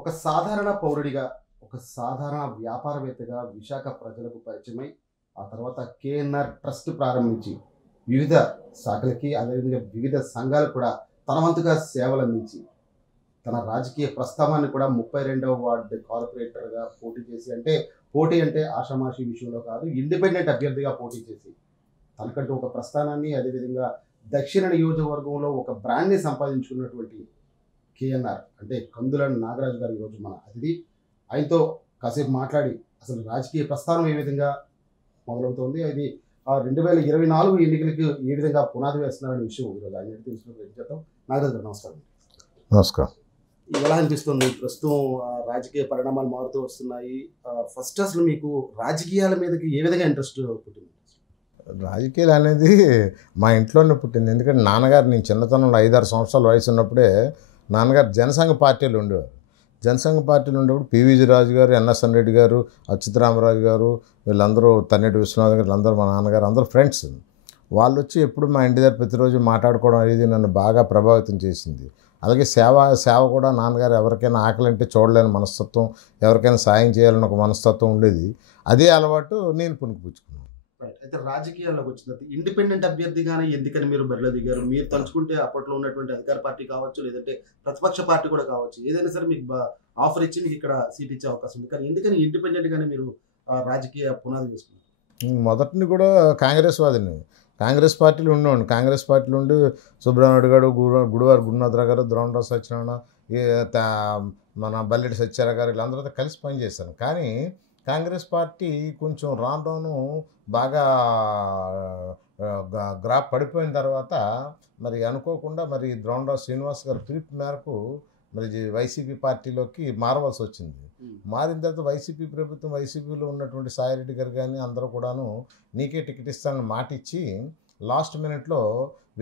ఒక సాధారణ పౌరుడిగా, ఒక సాధారణ వ్యాపారవేత్తగా విశాఖ ప్రజలకు పరిచయమై, ఆ తర్వాత కేఎన్ఆర్ ట్రస్ట్ ప్రారంభించి, వివిధ శాఖలకి అదేవిధంగా వివిధ సంఘాలకు కూడా తన వంతుగా సేవలందించి, తన రాజకీయ ప్రస్థానాన్ని కూడా 32వ వార్డు కార్పొరేటర్‌గా పోటీ చేసి పోటీ అంటే ఆషామాషీ విషయంలో కాదు. ఇండిపెండెంట్ అభ్యర్థిగా పోటీ చేసి, తనకంటూ ఒక ప్రస్థానాన్ని అదేవిధంగా దక్షిణ నియోజకవర్గంలో ఒక బ్రాండ్‌ని సంపాదించుకున్నటువంటి కేఎన్ఆర్ అంటే కందుల నాగరాజు గారు ఈరోజు మన అతిథి. ఆయనతో కాసేపు మాట్లాడి అసలు రాజకీయ ప్రస్థానం ఏ విధంగా మొదలవుతోంది, అది 2024 ఎన్నికలకు ఏ విధంగా పునాది వేస్తున్నారనే విషయం ఈరోజు ఆయన తెలుసుకుని చేద్దాం. నాగరాజు గారు నమస్కారం. నమస్కారం. ఎలా అనిపిస్తుంది ప్రస్తుతం రాజకీయ పరిణామాలు మారుతూ వస్తున్నాయి? ఫస్ట్ అసలు మీకు రాజకీయాల మీదకి ఏ విధంగా ఇంట్రెస్ట్ పుట్టింది? రాజకీయాలు అనేది మా ఇంట్లోనే పుట్టింది. ఎందుకంటే నాన్నగారు నేను చిన్నతనంలో 5-6 సంవత్సరాల వయసు ఉన్నప్పుడే నాన్నగారు జనసంఘ పార్టీలు ఉండేవారు. జనసంఘ పార్టీలు ఉండేప్పుడు పివిజి రాజు గారు, ఎన్ఎస్ఎన్ రెడ్డి గారు, అచ్యుతరామరాజు గారు, వీళ్ళందరూ తన్నెటి విశ్వనాథ్ గారు, వీళ్ళందరూ మా నాన్నగారు అందరూ ఫ్రెండ్స్. వాళ్ళు వచ్చి ఎప్పుడు మా ఇంటి దగ్గర ప్రతిరోజు మాట్లాడుకోవడం అనేది నన్ను బాగా ప్రభావితం చేసింది. అలాగే సేవ కూడా నాన్నగారు ఎవరికైనా ఆకలంటే చూడలేని మనస్తత్వం, ఎవరికైనా సాయం చేయాలని ఒక మనస్తత్వం ఉండేది. అదే అలవాటు నేను పుణుకుపుచ్చుకున్నాను. అయితే రాజకీయాల్లోకి వచ్చిన తర్వాత ఇండిపెండెంట్ అభ్యర్థిగానే ఎందుకని మీరు బరిలో దిగారు? మీరు తలుచుకుంటే అప్పట్లో ఉన్నటువంటి అధికార పార్టీ కావచ్చు, లేదంటే ప్రతిపక్ష పార్టీ కూడా కావచ్చు, ఏదైనా సరే మీకు ఆఫర్ ఇచ్చి మీకు ఇక్కడ సీట్ ఇచ్చే అవకాశం ఉంది. కానీ ఎందుకని ఇండిపెండెంట్ గానే మీరు రాజకీయ పునాది వేసుకున్నారు? మొదటిని కూడా కాంగ్రెస్ వాదిని, కాంగ్రెస్ పార్టీలు ఉండేవాడిని. కాంగ్రెస్ పార్టీలు ఉండి సుబ్రహ్మణ్యుడు గారు, గుడివారి గురునాథరావు గారు, ద్రోణరావు సత్యనారాయణ, మన బల్లెడి సత్యారావు గారు, వీళ్ళందరితో కలిసి పనిచేశాను. కానీ కాంగ్రెస్ పార్టీ కొంచెం రాను బాగా గ్రాఫ్ పడిపోయిన తర్వాత మరి అనుకోకుండా మరి ద్రోణరావు శ్రీనివాస్ గారు పిలుపు మేరకు మరి వైసీపీ పార్టీలోకి మారవలసి వచ్చింది. మారిన తర్వాత వైసీపీ ప్రభుత్వం, వైసీపీలో ఉన్నటువంటి సాయిరెడ్డి గారు కానీ అందరూ కూడాను నీకే టికెట్ ఇస్తానని మాట ఇచ్చి లాస్ట్ మినిట్లో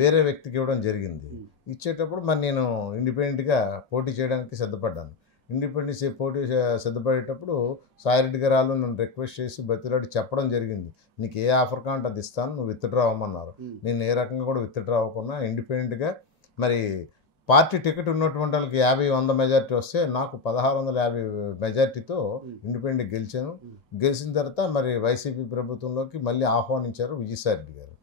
వేరే వ్యక్తికి ఇవ్వడం జరిగింది. ఇచ్చేటప్పుడు మరి నేను ఇండిపెండెంట్గా పోటీ చేయడానికి సిద్ధపడ్డాను. ఇండిపెండెన్స్ పోటీ సిద్ధపడేటప్పుడు సాయిరెడ్డి గారు వాళ్ళు నన్ను రిక్వెస్ట్ చేసి బతిలాడి చెప్పడం జరిగింది. నీకు ఏ ఆఫర్ కాంటే అది ఇస్తాను, నువ్వు విత్డ్రా అవ్వమన్నారు. నేను ఏ రకంగా కూడా విత్డ్రా అవ్వకుండా ఇండిపెండెంట్గా మరి పార్టీ టికెట్ ఉన్నటువంటి వాళ్ళకి 50-100 మెజార్టీ వస్తే నాకు 1650 మెజార్టీతో ఇండిపెండెంట్ గెలిచాను. గెలిచిన తర్వాత మరి వైసీపీ ప్రభుత్వంలోకి మళ్ళీ ఆహ్వానించారు విజయసాయిరెడ్డి గారు.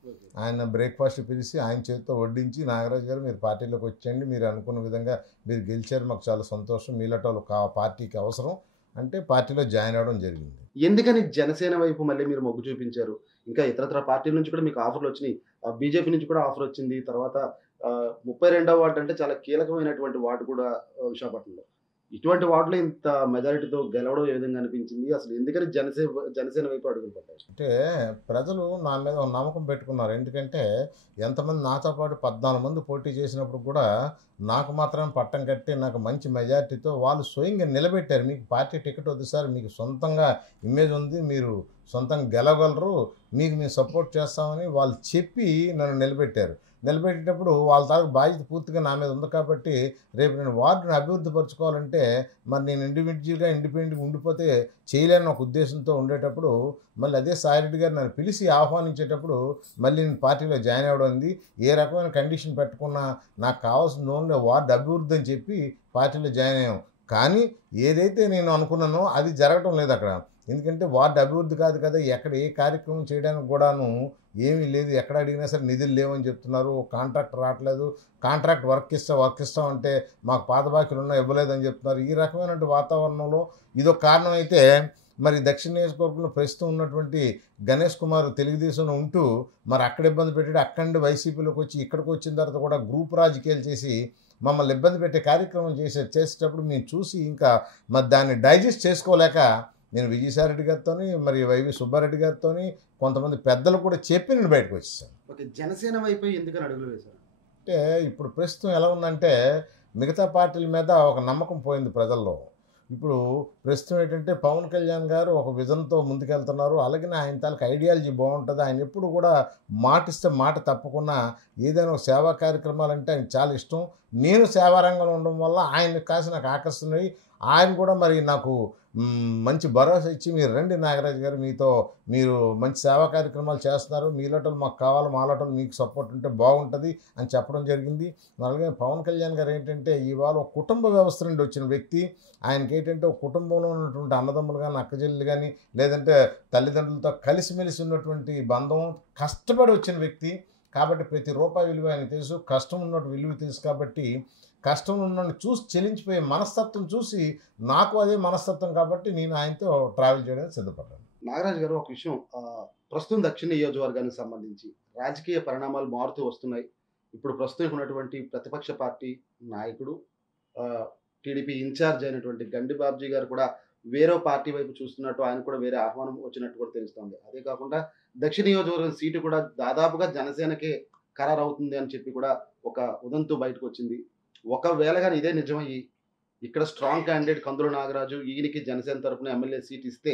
ఆయన బ్రేక్ఫాస్ట్ పిలిచి ఆయన చేతితో వడ్డించి, నాగరాజు గారు మీరు పార్టీలోకి వచ్చేయండి, మీరు అనుకున్న విధంగా మీరు గెలిచారు, మాకు చాలా సంతోషం, మీలాంటి వాళ్ళు పార్టీకి అవసరం అంటే పార్టీలో జాయిన్ అవ్వడం జరిగింది. ఎందుకని జనసేన వైపు మళ్ళీ మీరు మొగ్గు చూపించారు? ఇంకా ఇతరత్ర పార్టీల నుంచి కూడా మీకు ఆఫర్లు వచ్చినాయి. బీజేపీ నుంచి కూడా ఆఫర్ వచ్చింది. తర్వాత 32వ వార్డు అంటే చాలా కీలకమైనటువంటి వార్డు కూడా విశాఖపట్నంలో. ఇటువంటి వార్డులో ఇంత మెజారిటీతో గెలవడం ఏ విధంగా అనిపించింది? అసలు ఎందుకని జనసేన వైపు అడుగులు పడ్డాయి? అంటే ప్రజలు నా మీద ఒక నమ్మకం పెట్టుకున్నారు. ఎందుకంటే ఎంతమంది నాతో పాటు 14 మంది పోటీ చేసినప్పుడు కూడా నాకు మాత్రం పట్టం కట్టి నాకు మంచి మెజార్టీతో వాళ్ళు స్వయంగా నిలబెట్టారు. మీకు పార్టీ టికెట్ వద్దు సార్, మీకు సొంతంగా ఇమేజ్ ఉంది, మీరు సొంతంగా గెలవగలరు, మీకు మేము సపోర్ట్ చేస్తామని వాళ్ళు చెప్పి నన్ను నిలబెట్టారు. నిలబెట్టేటప్పుడు వాళ్ళ తాలూకు బాధ్యత పూర్తిగా నా మీద ఉంది. కాబట్టి రేపు నేను వార్డుని అభివృద్ధి పరచుకోవాలంటే మరి నేను ఇండిపెండెంట్గా ఉండిపోతే చేయలేని ఒక ఉద్దేశంతో ఉండేటప్పుడు మళ్ళీ అదే సాయిరెడ్డి గారు నన్ను పిలిచి ఆహ్వానించేటప్పుడు మళ్ళీ నేను పార్టీలో జాయిన్ అవ్వడం ఉంది. ఏ రకమైన కండిషన్ పెట్టుకున్నా నాకు కావాల్సిన ఓన్లీ వార్డు అభివృద్ధి అని చెప్పి పార్టీలో జాయిన్ అయ్యాం. కానీ ఏదైతే నేను అనుకున్నానో అది జరగటం లేదు అక్కడ. ఎందుకంటే వార్డు అభివృద్ధి కాదు కదా, ఎక్కడ ఏ కార్యక్రమం చేయడానికి కూడాను ఏమీ లేదు. ఎక్కడ అడిగినా సరే నిధులు లేవని చెప్తున్నారు, కాంట్రాక్ట్ రావట్లేదు, కాంట్రాక్ట్ వర్క్ ఇస్తామంటే మాకు పాత బాకీలు ఉన్నా ఇవ్వలేదని చెప్తున్నారు. ఈ రకమైన వాతావరణంలో ఇదొక కారణం అయితే మరి దక్షిణ నియోజకవర్గంలో ప్రస్తుతం ఉన్నటువంటి గణేష్ కుమార్ తెలుగుదేశంలో ఉంటూ మరి అక్కడ ఇబ్బంది పెట్టాడు. అక్కడి నుండి వైసీపీలోకి వచ్చి ఇక్కడికి వచ్చిన తర్వాత కూడా గ్రూప్ రాజకీయాలు చేసి మమ్మల్ని ఇబ్బంది పెట్టే కార్యక్రమం చేసేటప్పుడు మేము చూసి ఇంకా మరి దాన్ని డైజెస్ట్ చేసుకోలేక నేను విజయసాయిరెడ్డి గారితో మరి వైవి సుబ్బారెడ్డి గారితో కొంతమంది పెద్దలు కూడా చెప్పి నేను బయటకు వచ్చేసాను. ఓకే, జనసేన వైపు ఎందుకని అడుగులు వేశారు? అంటే ఇప్పుడు ప్రస్తుతం ఎలా ఉందంటే మిగతా పార్టీల మీద ఒక నమ్మకం పోయింది ప్రజల్లో. ఇప్పుడు ప్రస్తుతం ఏంటంటే పవన్ కళ్యాణ్ గారు ఒక విజన్తో ముందుకెళ్తున్నారు. అలాగే ఆయన తాలూకు ఐడియాలజీ బాగుంటుంది. ఆయన ఎప్పుడు కూడా మాటిస్తే మాట తప్పకుండా ఏదైనా ఒక సేవా కార్యక్రమాలంటే ఆయన చాలా ఇష్టం. నేను సేవారంగంలో ఉండడం వల్ల ఆయన కాసి నాకు ఆకర్షణయి ఆయన కూడా మరి నాకు మంచి భరోసా ఇచ్చి మీరు రండి నాగరాజు గారు, మీరు మంచి సేవా కార్యక్రమాలు చేస్తున్నారు, మీలాటలు మాకు కావాలి, మాలాటలు మీకు సపోర్ట్ ఉంటే బాగుంటుంది అని చెప్పడం జరిగింది. అలాగే పవన్ కళ్యాణ్ గారు ఏంటంటే ఇవాళ ఒక కుటుంబ వ్యవస్థ నుండి వచ్చిన వ్యక్తి. ఆయనకి ఏంటంటే ఒక కుటుంబంలో ఉన్నటువంటి అన్నదమ్ములు కానీ, అక్కచెల్లెలు కానీ, లేదంటే తల్లిదండ్రులతో కలిసిమెలిసి ఉన్నటువంటి బంధం, కష్టపడి వచ్చిన వ్యక్తి కాబట్టి ప్రతి రూపాయి విలువ ఆయనకు తెలుసు, కష్టం ఉన్నట్టు విలువ తెలుసు. కాబట్టి కష్టం ఉన్న చూసి చెలించిపోయే మనస్తత్వం చూసి నాకు అదే మనస్తత్వం కాబట్టి నేను ఆయనతో ట్రావెల్ చేయడానికి సిద్ధపడ్డాను. నాగరాజు గారు, ఒక విషయం, ప్రస్తుతం దక్షిణ నియోజకవర్గానికి సంబంధించి రాజకీయ పరిణామాలు మారుతూ వస్తున్నాయి. ఇప్పుడు ప్రస్తుతం ఉన్నటువంటి ప్రతిపక్ష పార్టీ నాయకుడు, టీడీపీ ఇన్ఛార్జ్ అయినటువంటి గండి బాబ్జీ గారు కూడా వేరే పార్టీ వైపు చూస్తున్నట్టు, ఆయన కూడా వేరే ఆహ్వానం వచ్చినట్టు కూడా తెలుస్తోంది. అదే కాకుండా దక్షిణ నియోజకవర్గం సీటు కూడా దాదాపుగా జనసేనకే ఖరారు అవుతుంది అని చెప్పి కూడా ఒక ఉదంతు బయటకు వచ్చింది. ఒకవేళ కానీ ఇదే నిజమయ్యి ఇక్కడ స్ట్రాంగ్ క్యాండిడేట్ కందుల నాగరాజు, ఈయనకి జనసేన తరఫున ఎమ్మెల్యే సీట్ ఇస్తే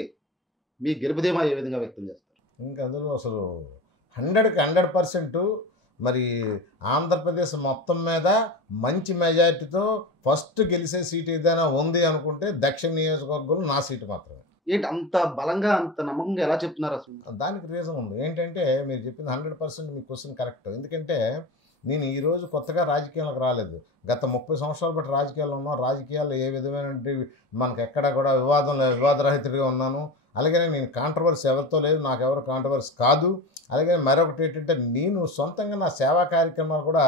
మీ గెలుపుదేమా ఏ విధంగా వ్యక్తం చేస్తారు? ఇంకా అందులో అసలు 100కి 100% మరి ఆంధ్రప్రదేశ్ మొత్తం మీద మంచి మెజారిటీతో ఫస్ట్ గెలిచే సీట్ ఏదైనా ఉంది అనుకుంటే దక్షిణ నియోజకవర్గంలో నా సీటు మాత్రమే. ఏంటి అంత బలంగా, అంత నమ్మకంగా ఎలా చెప్తున్నారు అసలు? దానికి రీజన్ ఉంది. ఏంటంటే మీరు చెప్పింది 100% మీ క్వశ్చన్ కరెక్ట్. ఎందుకంటే నేను ఈరోజు కొత్తగా రాజకీయాలకు రాలేదు. గత 30 సంవత్సరాలు బట్టి రాజకీయాల్లో ఉన్నాను. రాజకీయాల్లో ఏ విధమైన మనకు ఎక్కడ కూడా వివాదరహితుడిగా ఉన్నాను. అలాగే నేను కాంట్రవర్సీ ఎవరితో లేదు, నాకు ఎవరు కాంట్రవర్సీ కాదు. అలాగే మరొకటి ఏంటంటే నేను సొంతంగా నా సేవా కార్యక్రమాలు కూడా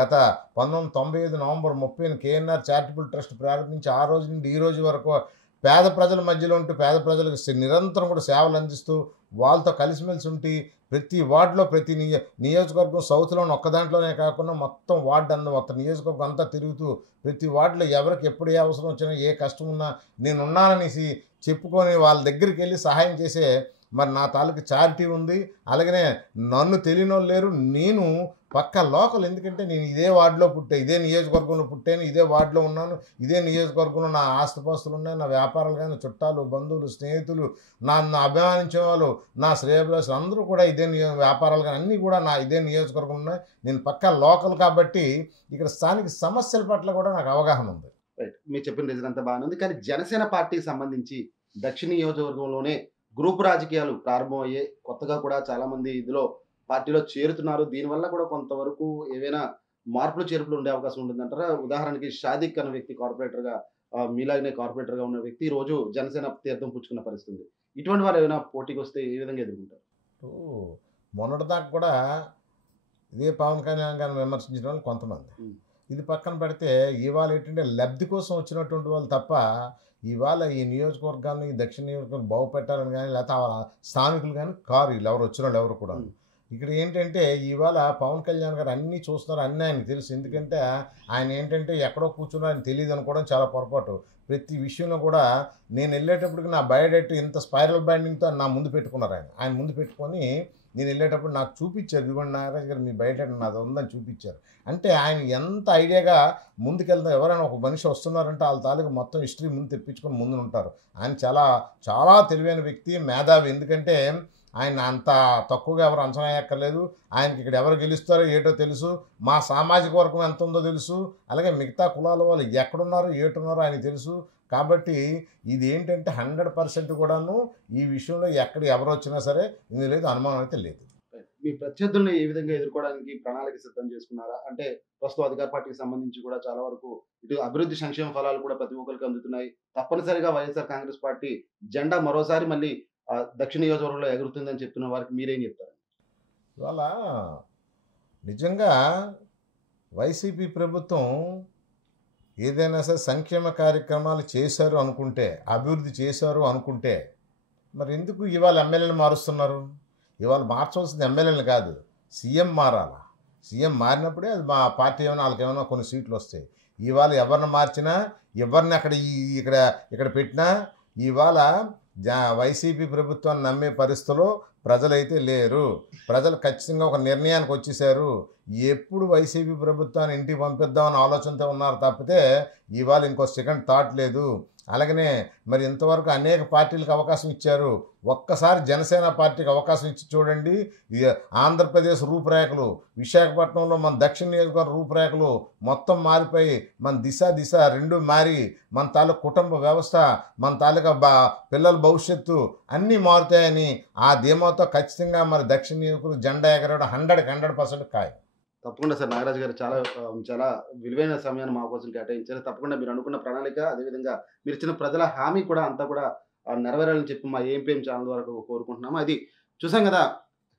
గత 1995 నవంబర్ 30న కేఎన్ఆర్ చారిటబుల్ ట్రస్ట్ ప్రారంభించి ఆ రోజు నుండి ఈ రోజు వరకు పేద ప్రజల మధ్యలో ఉంటూ పేద ప్రజలకు నిరంతరం కూడా సేవలు అందిస్తూ వాళ్ళతో కలిసిమెలిసి ఉండి ప్రతి వార్డులో ప్రతి నియోజకవర్గం సౌత్లోని ఒక్క దాంట్లోనే కాకుండా మొత్తం వార్డు మొత్తం నియోజకవర్గం అంతా తిరుగుతూ ప్రతి వార్డులో ఎవరికి ఎప్పుడు ఏ అవసరం వచ్చినా ఏ కష్టం ఉన్నా నేనున్నాననేసి చెప్పుకొని వాళ్ళ దగ్గరికి వెళ్ళి సహాయం చేసే మరి నా తాలూకు చారిటీ ఉంది. అలాగనే నన్ను తెలియని వాళ్ళు లేరు. నేను పక్క లోకల్, ఎందుకంటే నేను ఇదే వార్డులో ఇదే నియోజకవర్గంలో పుట్టాను, ఇదే వార్డులో ఉన్నాను, ఇదే నియోజకవర్గంలో నా ఆస్తిపాస్తులు ఉన్నాయి, నా వ్యాపారాలు కానీ, చుట్టాలు, బంధువులు, స్నేహితులు, నన్ను అభిమానించే వాళ్ళు, నా శ్రేయభిలాషులు అందరూ కూడా ఇదే వ్యాపారాలు కానీ అన్నీ కూడా నా ఇదే నియోజకవర్గం ఉన్నాయి. నేను పక్క లోకల్ కాబట్టి ఇక్కడ స్థానిక సమస్యల పట్ల కూడా నాకు అవగాహన ఉంది. రైట్, మీరు చెప్పిన రీజన్ అంతా బాగానే ఉంది. కానీ జనసేన పార్టీకి సంబంధించి దక్షిణ నియోజకవర్గంలోనే గ్రూప్ రాజకీయాలు ప్రారంభమయ్యాయి. కొత్తగా కూడా చాలామంది ఇందులో పార్టీలో చేరుతున్నారు. దీనివల్ల కూడా కొంతవరకు ఏవైనా మార్పులు చేర్పులు ఉండే అవకాశం ఉంటుందంటారా? ఉదాహరణకి షాదిక్ అనే వ్యక్తి కార్పొరేటర్గా, మీలాగనే కార్పొరేటర్గా ఉన్న వ్యక్తి ఈరోజు జనసేన తీర్థం పుచ్చుకున్న పరిస్థితి. ఇటువంటి వారు ఏమైనా పోటీకి వస్తే ఏ విధంగా ఎదుర్కొంటారు? మొన్నటిదాకా కూడా ఇదే పవన్ కళ్యాణ్ గారిని విమర్శించిన వాళ్ళు కొంతమంది. ఇది పక్కన పెడితే ఇవాళ ఏంటంటే లబ్ధి కోసం వచ్చినటువంటి వాళ్ళు తప్ప ఇవాళ ఈ నియోజకవర్గాన్ని, ఈ దక్షిణ నియోజకవర్గం బాగుపెట్టాలని కానీ లేకపోతే స్థానికులు కానీ కారు వీళ్ళు ఎవరు వచ్చిన వాళ్ళు ఎవరు కూడా. ఇక్కడ ఏంటంటే ఇవాళ పవన్ కళ్యాణ్ గారు అన్నీ చూస్తున్నారు, అన్నీ ఆయనకు తెలుసు. ఎందుకంటే ఆయన ఏంటంటే ఎక్కడో కూర్చున్నా ఆయన తెలియదు అనుకోవడం చాలా పొరపాటు. ప్రతి విషయంలో కూడా నేను వెళ్ళేటప్పటికి నా బయోడేట్ ఇంత స్పైరల్ బైండింగ్తో నా ముందు పెట్టుకున్నారు. ఆయన ముందు పెట్టుకొని నేను వెళ్ళేటప్పుడు నాకు చూపించారు, ఇదిగోండి నాగరాజు గారు మీ బయోడేట్ నాది ఉందని చూపించారు. అంటే ఆయన ఎంత ఐడియాగా ముందుకెళ్తారు. ఎవరైనా ఒక మనిషి వస్తున్నారంటే వాళ్ళ తాలూకు మొత్తం హిస్టరీ ముందు తెప్పించుకొని ముందు ఉంటారు. ఆయన చాలా చాలా తెలివైన వ్యక్తి, మేధావి. ఎందుకంటే ఆయన అంత తక్కువగా ఎవరు అంచనా ఎక్కర్లేదు. ఆయనకి ఇక్కడ ఎవరు గెలుస్తారో ఏటో తెలుసు, మా సామాజిక వర్గం ఎంత ఉందో తెలుసు, అలాగే మిగతా కులాల వాళ్ళు ఎక్కడున్నారో ఏటున్నారో ఆయనకు తెలుసు. కాబట్టి ఇది ఏంటంటే 100% కూడాను ఈ విషయంలో ఎక్కడ ఎవరు వచ్చినా సరే ఇందులో లేదు, అనుమానం అయితే లేదు. మీ ప్రత్యర్థుల్ని ఏ విధంగా ఎదుర్కోవడానికి ప్రణాళిక సిద్ధం చేసుకున్నారా? అంటే ప్రస్తుత అధికార పార్టీకి సంబంధించి కూడా చాలా వరకు ఇటు అభివృద్ధి సంక్షేమ ఫలాలు కూడా ప్రతి ఒక్కరికి అందుతున్నాయి. తప్పనిసరిగా వైఎస్ఆర్ కాంగ్రెస్ పార్టీ జెండా మరోసారి మళ్ళీ దక్షిణ నియోజకవర్గంలో ఎగురుతుందని చెప్తున్న వారికి మీరేం చెప్తారు? ఇవాళ నిజంగా వైసీపీ ప్రభుత్వం ఏదైనా సరే సంక్షేమ కార్యక్రమాలు చేశారు అనుకుంటే, అభివృద్ధి చేశారు అనుకుంటే మరి ఎందుకు ఇవాళ ఎమ్మెల్యేలు మారుస్తున్నారు? ఇవాళ మార్చవలసింది ఎమ్మెల్యేలు కాదు, సీఎం మారాలా. సీఎం మారినప్పుడే అది మా పార్టీ ఏమైనా వాళ్ళకి ఏమైనా కొన్ని సీట్లు వస్తాయి. ఇవాళ ఎవరిని మార్చినా, ఎవరిని ఇక్కడ పెట్టినా ఇవాళ వైసీపీ ప్రభుత్వాన్ని నమ్మే పరిస్థితిలో ప్రజలైతే లేరు. ప్రజలు ఖచ్చితంగా ఒక నిర్ణయానికి వచ్చేసారు. ఎప్పుడు వైసీపీ ప్రభుత్వాన్ని ఇంటికి పంపిద్దామని ఆలోచనతో ఉన్నారు తప్పితే ఇవాళ ఇంకో సెకండ్ థాట్ లేదు. అలాగనే మరి ఇంతవరకు అనేక పార్టీలకు అవకాశం ఇచ్చారు. ఒక్కసారి జనసేన పార్టీకి అవకాశం ఇచ్చి చూడండి. ఆంధ్రప్రదేశ్ రూపురేఖలు, విశాఖపట్నంలో మన దక్షిణ నియోజకవర్గ రూపురేఖలు మొత్తం మారిపోయి మన దిశ రెండు మారి మన తాలూకు కుటుంబ వ్యవస్థ, మన తాలూకా పిల్లల భవిష్యత్తు అన్నీ మారుతాయని ఆ ధీమాతో ఖచ్చితంగా మరి దక్షిణ నియోజకవర్గం జెండా ఎగరడం 100% ఖాయం. తప్పకుండా సార్. నాగరాజు గారు చాలా విలువైన సమయాన్ని మా కోసం కేటాయించారు. తప్పకుండా మీరు అనుకున్న ప్రణాళిక, అదేవిధంగా మీరు ఇచ్చిన ప్రజల హామీ కూడా అంతా కూడా నెరవేరాలని చెప్పి మా ఏఎంపీఎం ఛానల్ ద్వారా కోరుకుంటున్నాము. అది చూసాం కదా,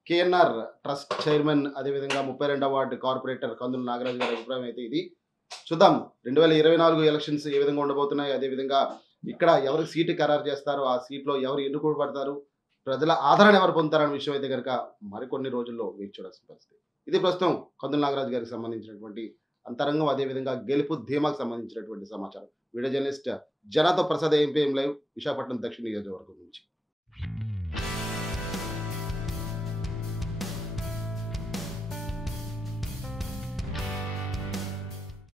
కేఎన్ఆర్ ట్రస్ట్ చైర్మన్, అదేవిధంగా 32వ వార్డు కార్పొరేటర్ కందుల నాగరాజు గారి అభిప్రాయం అయితే ఇది. చూద్దాం 2024 ఎలక్షన్స్ ఏ విధంగా ఉండబోతున్నాయి, అదేవిధంగా ఇక్కడ ఎవరికి సీటు ఖరారు చేస్తారో, ఆ సీట్లో ఎవరు ఎన్నుకోబడతారు, ప్రజల ఆదరణ ఎవరు పొందుతారనే విషయం అయితే కనుక మరికొన్ని రోజుల్లో వేచి చూడాల్సిన పరిస్థితి. ఇది ప్రస్తుతం కందుల నాగరాజు గారికి సంబంధించినటువంటి అంతరంగం, అదేవిధంగా గెలుపు ధీమాకు సంబంధించినటువంటి సమాచారం. వీడియో జర్నలిస్ట్ జనాతో ప్రసాద్, ఏఎంపీఎం లైవ్, విశాఖపట్నం దక్షిణ నియోజకవర్గం నుంచి.